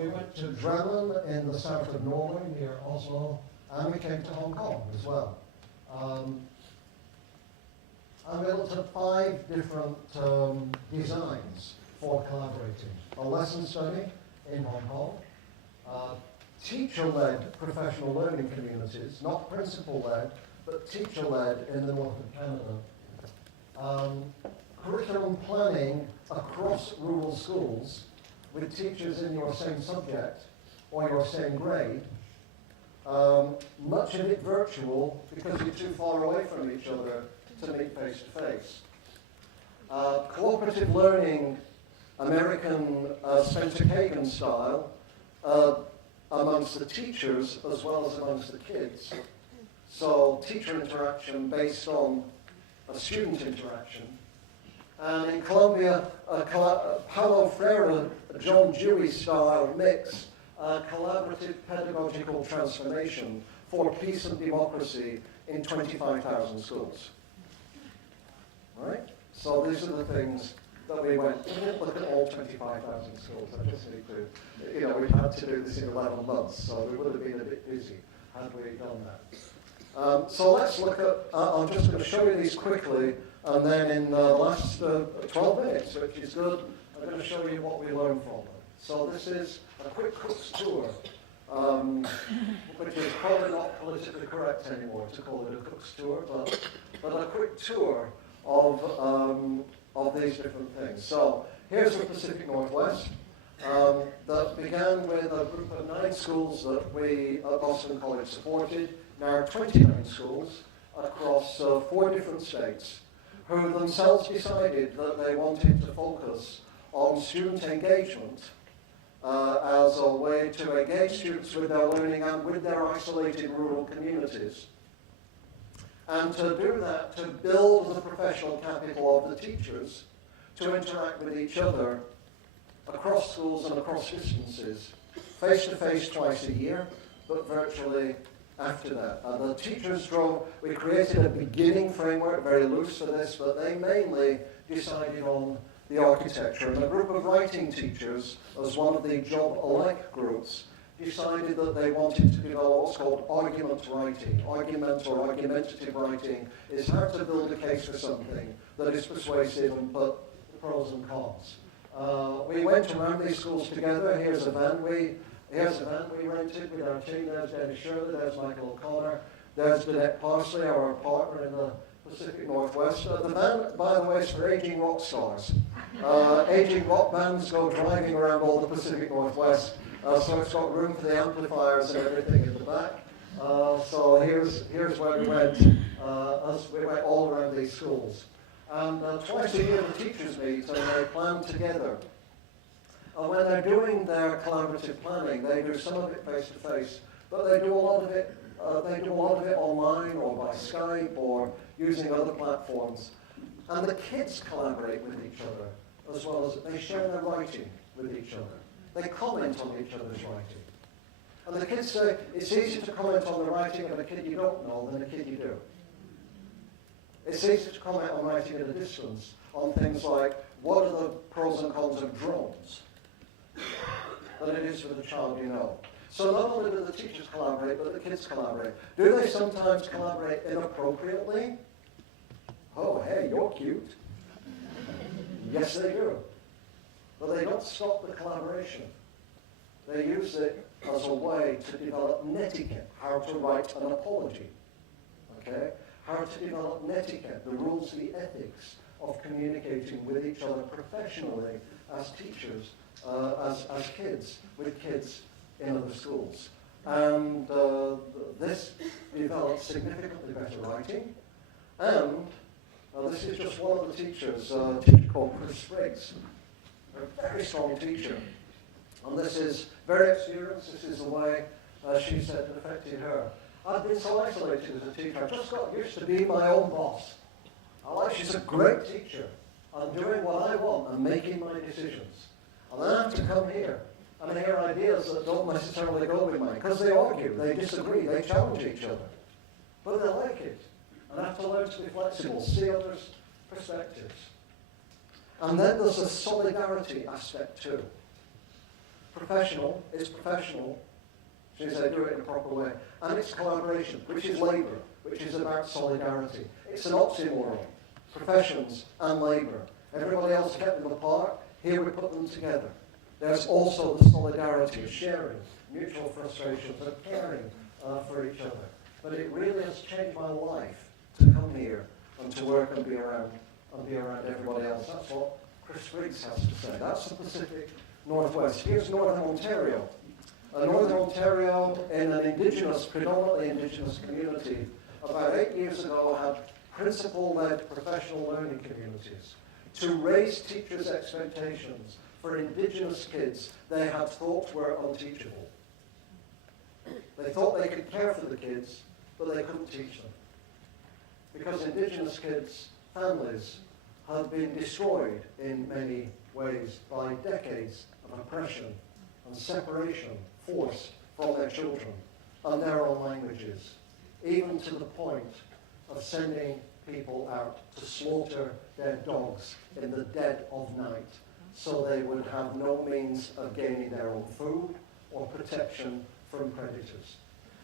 We went to Drammen in the south of Norway near Oslo, and we came to Hong Kong as well. And we looked at 5 different designs for collaborating. A lesson study in Hong Kong, teacher-led professional learning communities, not principal-led, but teacher-led in the north of Canada. Curriculum planning across rural schools, with teachers in your same subject or your same grade, much of it virtual because you're too far away from each other to meet face to face. Cooperative learning, American Spencer Kagan style, amongst the teachers as well as amongst the kids. So teacher interaction based on a student interaction. And in Colombia, Paulo Freire, John Dewey style mix, collaborative pedagogical transformation for peace and democracy in 25,000 schools. Right? So these are the things that we went. We didn't look at all 25,000 schools. I just need to, we had to do this in 11 months, so we would have been a bit busy had we done that. So let's look at, I'm just going to show you these quickly, and then in the last 12 minutes, which is good, I'm going to show you what we learned from them. So this is a quick Cook's tour, which is probably not politically correct anymore to call it a Cook's tour, but a quick tour of these different things. So here's the Pacific Northwest. That began with a group of 9 schools that we at Boston College supported. Now 29 schools across 4 different states who themselves decided that they wanted to focus on student engagement as a way to engage students with their learning and with their isolated rural communities. And to do that, to build the professional capital of the teachers to interact with each other across schools and across distances, face-to-face twice a year, but virtually after that. The teachers we created a beginning framework, very loose for this, but they mainly decided on the architecture. And a group of writing teachers, as one of the job-alike groups, decided that they wanted to develop what's called argument writing. Argument or argumentative writing is how to build a case for something that is persuasive and put the pros and cons. We went around these schools together. Here's a van we rented with our team. There's Dennis Shirley, there's Michael O'Connor, there's Danette Parsley, our partner in the Pacific Northwest. The van, by the way, is for aging rock stars. Aging rock bands go driving around all the Pacific Northwest. So it's got room for the amplifiers and everything in the back. So here's where we went, as we went all around these schools. And twice a year the teachers meet and they plan together. And when they're doing their collaborative planning, they do some of it face-to-face, but they do a lot of it online or by Skype or using other platforms. And the kids collaborate with each other, as well as they share their writing with each other. They comment on each other's writing. And the kids say, it's easier to comment on the writing of a kid you don't know than a kid you do. It's easier to comment on writing at a distance on things like, what are the pros and cons of drones, than it is with the child you know. So not only do the teachers collaborate, but the kids collaborate. Do they sometimes collaborate inappropriately? Oh, hey, you're cute. Yes, they do. But they don't stop the collaboration. They use it as a way to develop netiquette, how to write an apology. Okay? How to develop netiquette, the rules, the ethics of communicating with each other professionally as teachers, as kids, with kids in other schools. And this developed significantly better writing. And this is just one of the teachers, a teacher called Chris Spriggs, a very strong teacher. And this is very experienced. This is the way she said it affected her. I've been so isolated as a teacher. I just got used to being my own boss. She's a great teacher. I'm doing what I want and making my decisions. And then I have to come here and hear ideas that don't necessarily go with mine. Because they argue, they disagree, they challenge each other. But they like it. And I have to learn to be flexible, see others' perspectives. And then there's a solidarity aspect too. Professional is professional, since they do it in a proper way. And it's collaboration, which is labour, which is about solidarity. It's an oxymoron. Professions and labour. Everybody else kept them apart. Here we put them together. There's also the solidarity of sharing, mutual frustrations, of caring for each other. But it really has changed my life to come here and to work and be around everybody else. That's what Chris Spriggs has to say. That's the Pacific northwest. Here's Northern Ontario. Northern Ontario, in an predominantly Indigenous community, about 8 years ago had principal-led professional learning communities to raise teachers' expectations for Indigenous kids they had thought were unteachable. They thought they could care for the kids, but they couldn't teach them. Because Indigenous kids' families had been destroyed in many ways by decades of oppression and separation forced from their children and their own languages, even to the point of sending people out to slaughter their dogs in the dead of night so they would have no means of gaining their own food or protection from predators.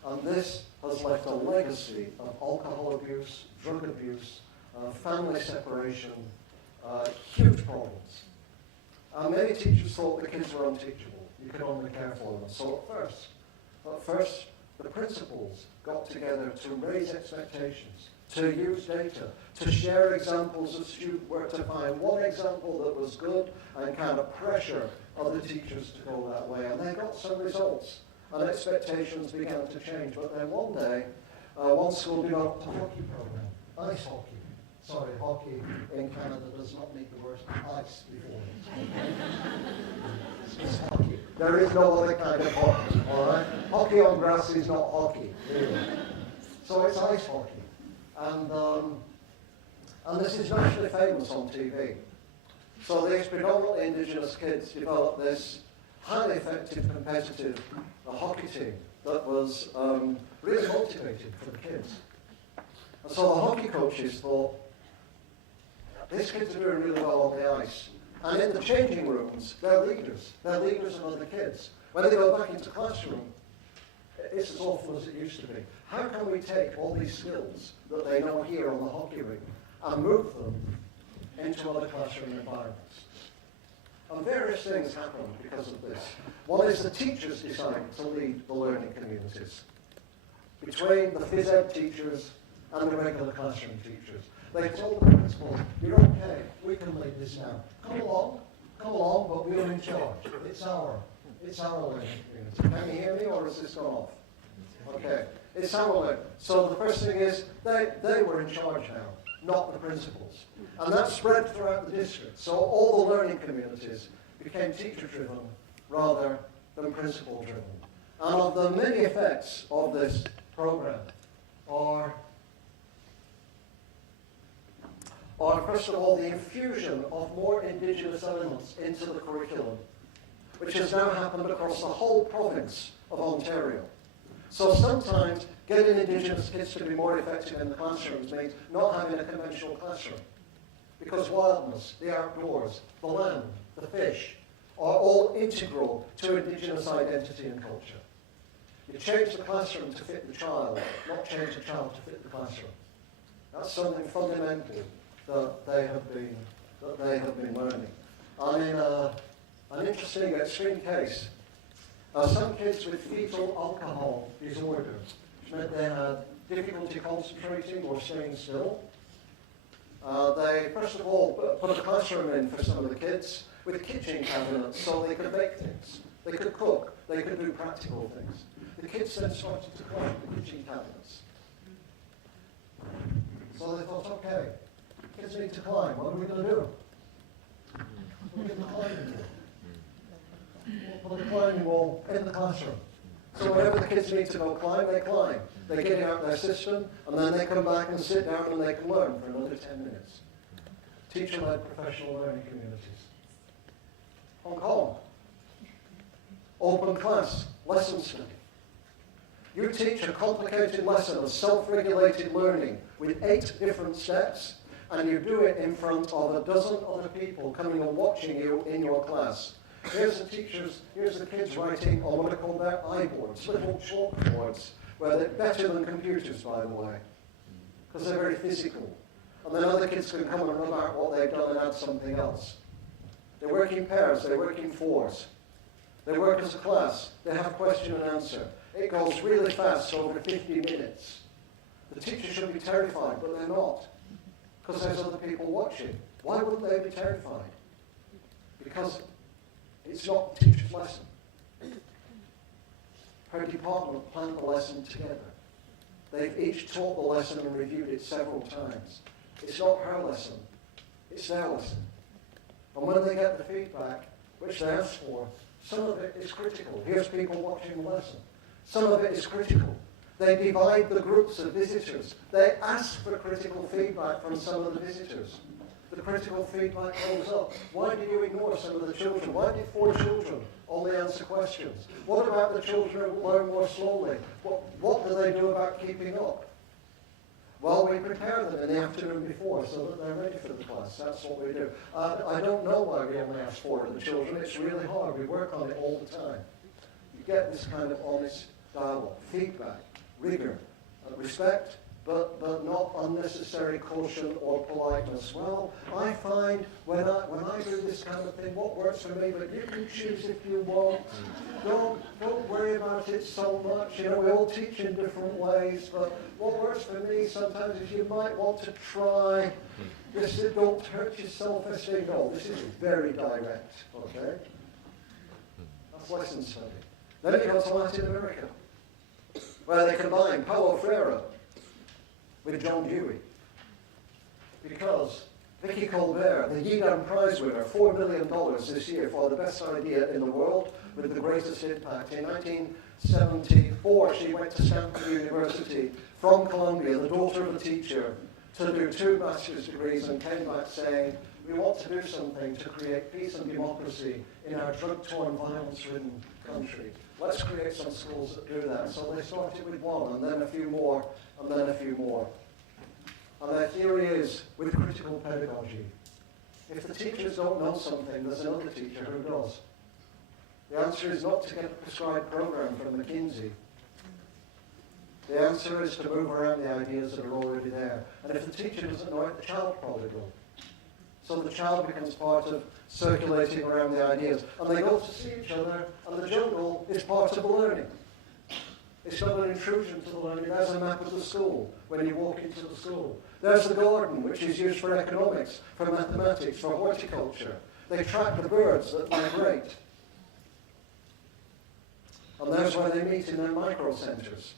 And this has left a legacy of alcohol abuse, drug abuse, family separation, huge problems. Many teachers thought the kids were unteachable. You could only care for them. So at first, the principals got together to raise expectations, to use data, to share examples of student work, to find one example that was good and kind of pressure other teachers to go that way. And they got some results, and expectations began to change. But then one day, one school developed a hockey program, ice hockey. Sorry, hockey in Canada does not need the word ice before it. It's hockey. There is no other kind of hockey, all right? Hockey on grass is not hockey, really. So it's ice hockey. And this is nationally famous on TV. So these predominantly Indigenous kids developed this highly effective, competitive hockey team that was really motivated for the kids. And so the hockey coaches thought, these kids are doing really well on the ice. And in the changing rooms, they're leaders. They're leaders of other kids. When they go back into classroom, it's as awful as it used to be. How can we take all these skills that they know here on the hockey rink and move them into other classroom environments? And various things happen because of this. One is the teachers decide to lead the learning communities between the phys ed teachers and the regular classroom teachers. They told the principals, you're okay, we can lead this now. Come along, but we're in charge. It's our learning community. Can you hear me, or has this gone off? Okay, it's our learning. So the first thing is, they were in charge now, not the principals. And that spread throughout the district. So all the learning communities became teacher-driven rather than principal-driven. And of the many effects of this program are first of all, the infusion of more Indigenous elements into the curriculum, which has now happened across the whole province of Ontario. So sometimes getting Indigenous kids to be more effective in the classrooms means not having a conventional classroom, because wildness, the outdoors, the land, the fish, are all integral to Indigenous identity and culture. You change the classroom to fit the child, not change the child to fit the classroom. That's something fundamental that they have been learning. And in an interesting extreme case, some kids with fetal alcohol disorder, which meant they had difficulty concentrating or staying still. They first of all put a classroom in for some of the kids with kitchen cabinets so they could bake things, they could cook, they could do practical things. The kids then started to climb the kitchen cabinets. So they thought, okay, kids need to climb. What are we going to do? We'll get the climbing wall. We'll put a climbing wall in the classroom. So whenever the kids need to go climb, they climb. They get it out their system, and then they come back and sit down and they can learn for another 10 minutes. Teacher-led professional learning communities. Hong Kong. Open class, lesson study. You teach a complicated lesson of self-regulated learning with 8 different steps, and you do it in front of a dozen other people coming and watching you in your class. Here's the kids writing on what are called their iBoards, little chalkboards, where they're better than computers, by the way, because they're very physical. And then other kids can come and rub out what they've done and add something else. They work in pairs, they work in fours. They work as a class, they have question and answer. It goes really fast, over 50 minutes. The teacher should be terrified, but they're not, because there's other people watching. Why wouldn't they be terrified? Because It's not the teacher's lesson. Her department planned the lesson together. They've each taught the lesson and reviewed it several times. It's not her lesson, it's their lesson. And when they get the feedback, which they ask for, some of it is critical. Here's people watching the lesson. Some of it is critical. They divide the groups of visitors. They ask for critical feedback from some of the visitors. The critical feedback comes up. Why did you ignore some of the children? Why did 4 children only answer questions? What about the children who learn more slowly? What do they do about keeping up? Well, we prepare them in the afternoon before so that they're ready for the class. That's what we do. I don't know why we only ask 4 of the children. It's really hard. We work on it all the time. You get this kind of honest dialogue, feedback, rigor, respect, but not unnecessary caution or politeness. Well, I find when I do this kind of thing, what works for me, but you can choose if you want. Don't worry about it so much. You know, we all teach in different ways, but what works for me sometimes is you might want to try. Just don't hurt your self-esteem. No, this is very direct, okay? That's lesson study. Then you go to Latin America, where they combine Paulo Freire with John Dewey. Because Vicky Colbert, the Yeadam Prize winner, $4 million this year for the best idea in the world with the greatest impact. In 1974, she went to Stanford University from Columbia, the daughter of a teacher, to do 2 master's degrees and came back saying, we want to do something to create peace and democracy in our drug-torn, violence-ridden country. Let's create some schools that do that. So they started with 1, and then a few more, and then a few more. And their theory is, with critical pedagogy, if the teachers don't know something, there's another teacher who does. The answer is not to get a prescribed program from McKinsey. The answer is to move around the ideas that are already there. And if the teacher doesn't know it, the child probably will. So the child becomes part of circulating around the ideas. And they go to see each other, and the jungle is part of the learning. It's not an intrusion to the learning. There's a map of the school when you walk into the school. There's the garden, which is used for economics, for mathematics, for horticulture. They track the birds that migrate. And there's where they meet in their micro-centres.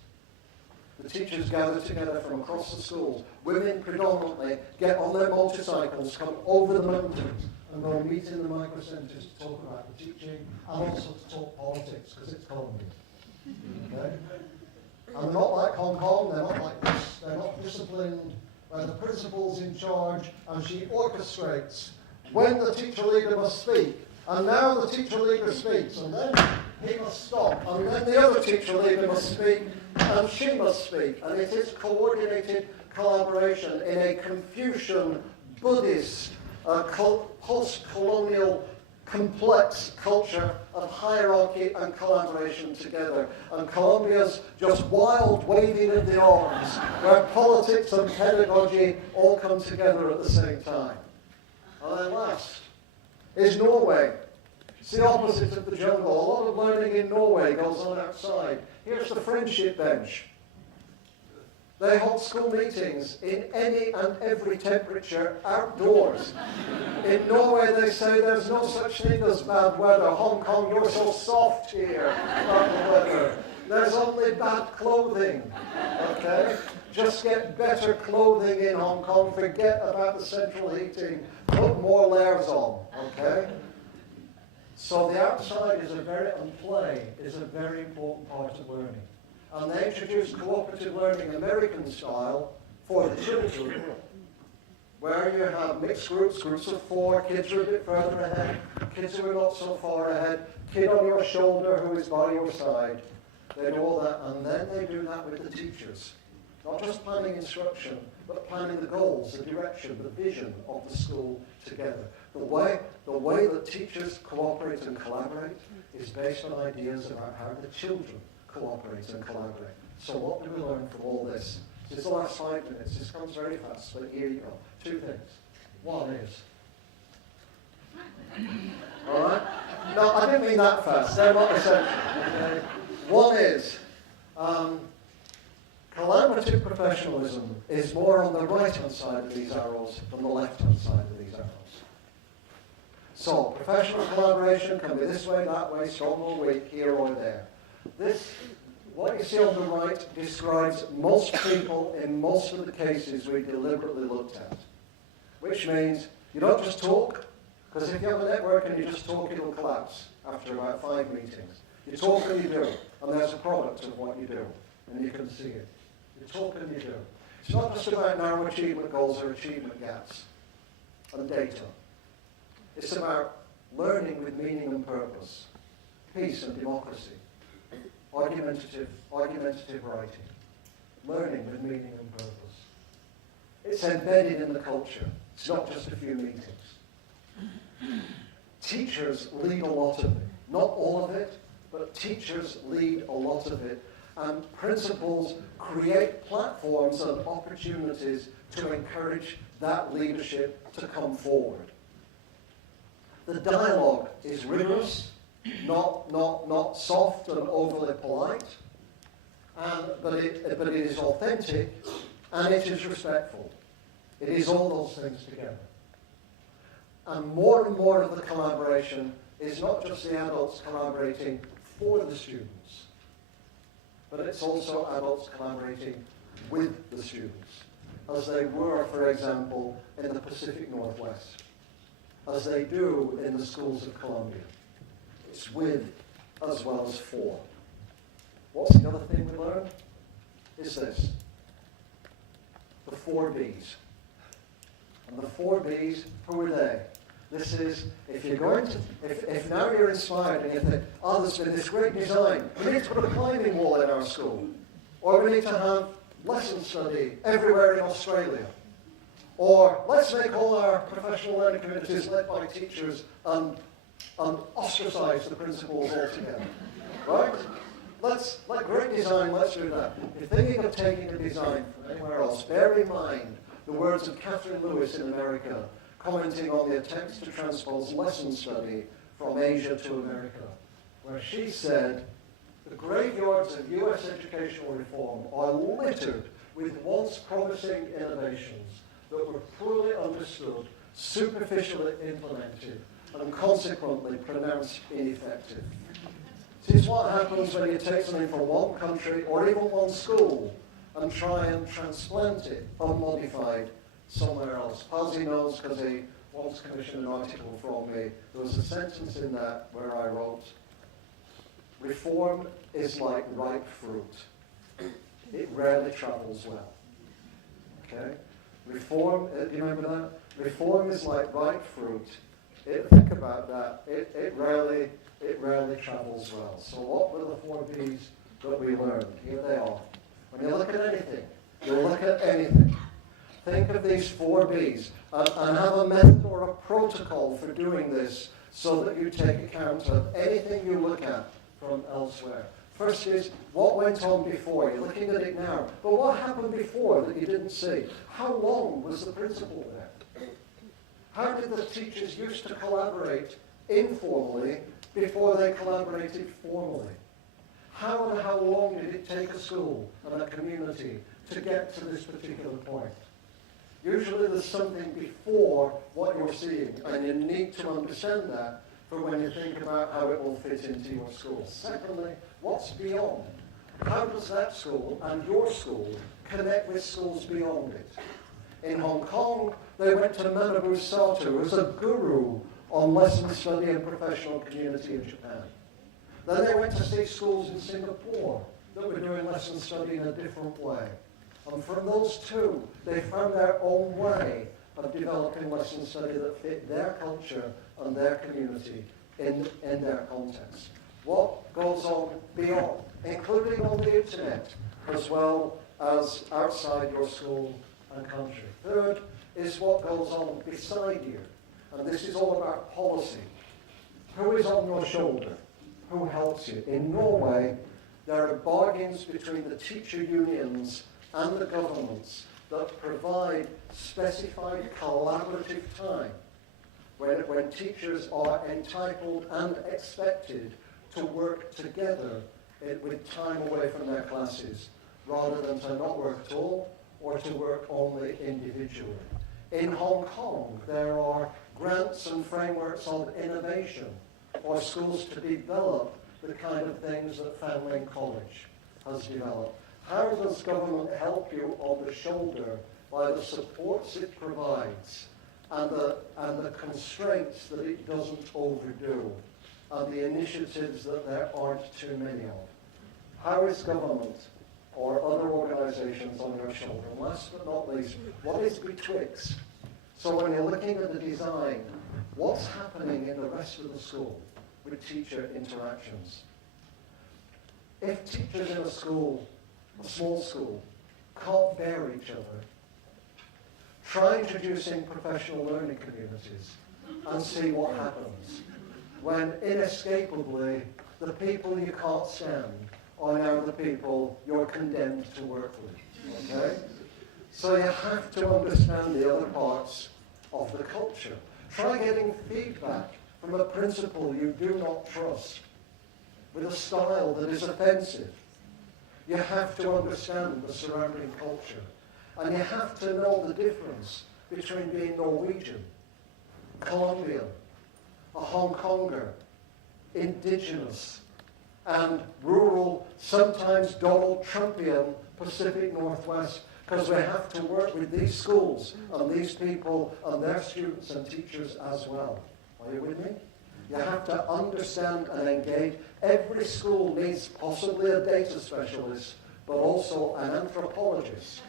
The teachers gather together from across the schools. Women predominantly get on their motorcycles, come over the mountains, and go and meet in the micro-centres to talk about the teaching and also to talk politics, because it's Columbia. Okay? And they're not like Hong Kong, they're not like this. They're not disciplined, where the principal's in charge and she orchestrates when the teacher leader must speak. And now the teacher leader speaks, and then he must stop, and then the other teacher leader must speak, and she must speak. And it is coordinated collaboration in a Confucian, Buddhist, post-colonial, complex culture of hierarchy and collaboration together. And Columbia's just wild waving of the arms, where politics and pedagogy all come together at the same time. And then last is Norway. It's the opposite of the jungle. A lot of learning in Norway goes on outside. Here's the friendship bench. They hold school meetings in any and every temperature outdoors. In Norway, they say there's no such thing as bad weather. Hong Kong, you're so soft here about the weather. There's only bad clothing, okay? Just get better clothing in Hong Kong. Forget about the central heating. Put more layers on, okay? So the outside and play is a very important part of learning. And they introduced cooperative learning American style for the children, where you have mixed groups of 4, kids are a bit further ahead, kids who are not so far ahead, kid on your shoulder who is by your side. They do all that, and then they do that with the teachers. Not just planning instruction, but planning the goals, the direction, the vision of the school together. The way that teachers cooperate and collaborate is based on ideas about how the children cooperate and collaborate. So what do we learn from all this? This is the last 5 minutes. This comes very fast, but here you go. 2 things. One is... All right? No, I didn't mean that fast. They're not essential. Okay? One is... collaborative professionalism is more on the right-hand side of these arrows than the left-hand side of these arrows. So professional collaboration can be this way, that way, strong or weak, here or there. This, what you see on the right, describes most people in most of the cases we deliberately looked at. Which means you don't just talk, because if you have a network and you just talk, it'll collapse after about 5 meetings. You talk and you do, and there's a product of what you do, and you can see it. You talk and you do. It's not just about narrow achievement goals or achievement gaps and data. It's about learning with meaning and purpose, peace and democracy, argumentative writing, learning with meaning and purpose. It's embedded in the culture. It's not just a few meetings. Teachers lead a lot of it. Not all of it, but teachers lead a lot of it. And principals create platforms and opportunities to encourage that leadership to come forward. The dialogue is rigorous, not soft and overly polite, but it is authentic and it is respectful. It is all those things together. And more of the collaboration is not just the adults collaborating for the students, but it's also adults collaborating with the students, as they were, for example, in the Pacific Northwest, as they do in the schools of Columbia. It's with as well as for. What's the other thing we learned? Is this. The 4 Bs. And the 4 Bs, who are they? This is, if you're going to, if now you're inspired and you think, oh, there's been this great design, we need to put a climbing wall in our school, or we need to have lesson study everywhere in Australia, or let's make all our professional learning communities led by teachers and ostracize the principals altogether, right? Like great design, let's do that. If you're thinking of taking a design from anywhere else, bear in mind the words of Catherine Lewis in America, commenting on the attempts to transpose lesson study from Asia to America, where she said, the graveyards of US educational reform are littered with once promising innovations that were poorly understood, superficially implemented, and consequently pronounced ineffective. This is what happens when you take something from one country or even one school and try and transplant it unmodified somewhere else. Palsy knows because he once commissioned an article from me. There was a sentence in that where I wrote, reform is like ripe fruit. It rarely travels well. Okay? Reform, do you remember that? Reform is like ripe fruit. Think about that. It rarely travels well. So what were the 4 Bs that we learned? Here they are. When you look at anything, think of these 4 Bs and have a method or a protocol for doing this so that you take account of anything you look at from elsewhere. First is, what went on before? You're looking at it now. But what happened before that you didn't see? How long was the principal there? How did the teachers used to collaborate informally before they collaborated formally? How and how long did it take a school and a community to get to this particular point? Usually there's something before what you're seeing, and you need to understand that for when you think about how it will fit into your school. Secondly, what's beyond? How does that school and your school connect with schools beyond it? In Hong Kong, they went to Manabu Sato, who's a guru on lesson study and professional community in Japan. Then they went to see schools in Singapore that were doing lesson study in a different way. And from those two, they found their own way of developing lesson study that fit their culture and their community in their context. What goes on beyond, including on the internet, as well as outside your school and country. Third is what goes on beside you. And this is all about policy. Who is on your shoulder? Who helps you? In Norway, there are bargains between the teacher unions and the governments that provide specified collaborative time when teachers are entitled and expected to work together with time away from their classes, rather than to not work at all or to work only individually. In Hong Kong, there are grants and frameworks of innovation for schools to develop the kind of things that Foundling College has developed? How does government help you on the shoulder by the supports it provides and the constraints that it doesn't overdo and the initiatives that there aren't too many of? How is government or other organizations on your shoulder? And last but not least, what is betwixt? So when you're looking at the design, what's happening in the rest of the school with teacher interactions? If teachers in a school, a small school, can't bear each other, try introducing professional learning communities and see what happens when inescapably the people you can't stand are now the people you're condemned to work with. Okay? So you have to understand the other parts of the culture. Try getting feedback from a principal you do not trust with a style that is offensive. You have to understand the surrounding culture. And you have to know the difference between being Norwegian, Colombian, a Hong Konger, indigenous, and rural, sometimes Donald Trumpian Pacific Northwest, because we have to work with these schools and these people and their students and teachers as well. Are you with me? You have to understand and engage. Every school needs possibly a data specialist, but also an anthropologist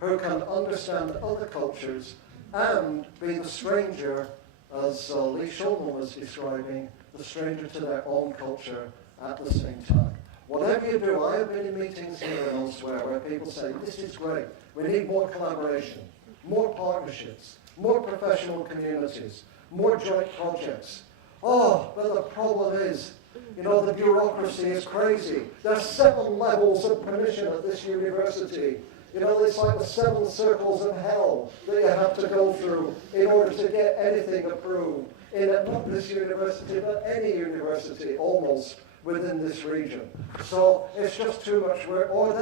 who can understand other cultures and be the stranger, as Lee Shulman was describing, the stranger to their own culture at the same time. Whatever you do, I have been in meetings here and elsewhere where people say, this is great, we need more collaboration, more partnerships, more professional communities, more joint projects. Oh, but the problem is, the bureaucracy is crazy. There's 7 levels of permission at this university. It's like the 7 circles of hell that you have to go through in order to get anything approved in not this university, but any university almost within this region. So it's just too much work. Or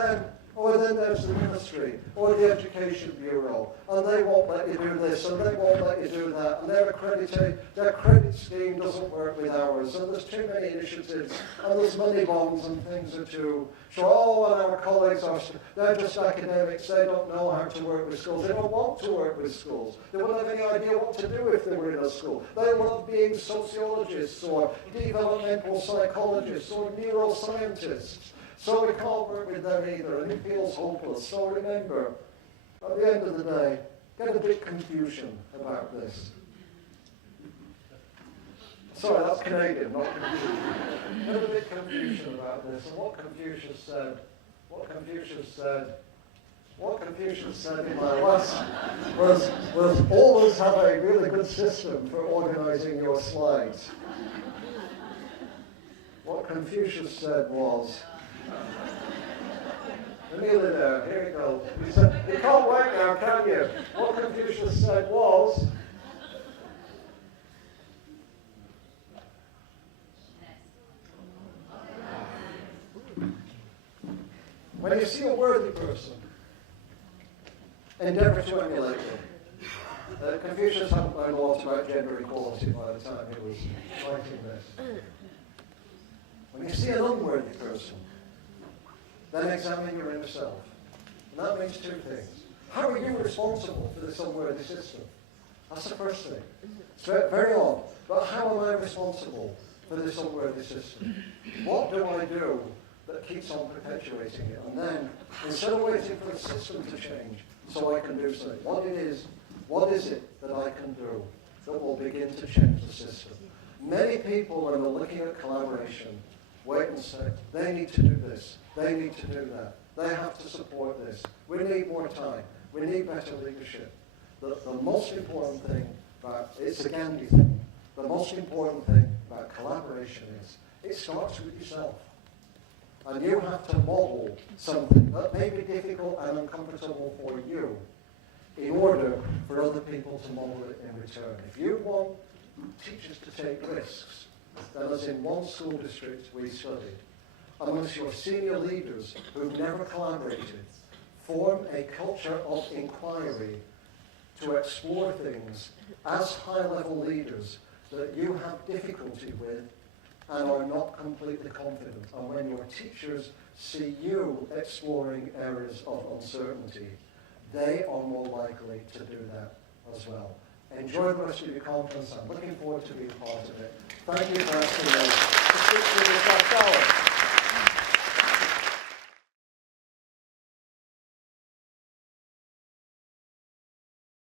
then there's the ministry or the education bureau, and they won't let you do this and they won't let you do that, and their credit scheme doesn't work with ours, and there's too many initiatives, and there's money bonds and things are too. So, and our colleagues they're just academics, they don't know how to work with schools, they don't want to work with schools, they wouldn't have any idea what to do if they were in a school. They love being sociologists or developmental psychologists or neuroscientists. So we can't work with them either, and it feels hopeless. So remember, at the end of the day, get a bit confusion about this. Sorry, that's Canadian, not confusion. Get a bit confusion about this. And what Confucius said in my lesson was always have a really good system for organizing your slides. What Confucius said was, Amelia there, here you go. He said, you can't work now, can you? What Confucius said was, when you see a worthy person, endeavor to emulate them. Confucius hadn't learned a lot about gender equality by the time he was writing this. When you see an unworthy person, then examine your inner self. And that means 2 things. How are you responsible for this unworthy system? That's the first thing. It's very odd. But how am I responsible for this unworthy system? What do I do that keeps on perpetuating it? And then, instead of waiting for the system to change so I can do something, what is it that I can do that will begin to change the system? Many people, when they're looking at collaboration, wait and say, they need to do this, they need to do that, they have to support this, we need more time, we need better leadership. The most important thing it's a Gandhi thing, the most important thing about collaboration is, it starts with yourself. And you have to model something that may be difficult and uncomfortable for you in order for other people to model it in return. If you want teachers to take risks, then as in one school district we studied, amongst your senior leaders who've never collaborated, form a culture of inquiry to explore things as high-level leaders that you have difficulty with and are not completely confident. And when your teachers see you exploring areas of uncertainty, they are more likely to do that as well. Enjoy the rest of your conference. I'm looking forward to being part of it. Thank you for asking me to speak to you this afternoon.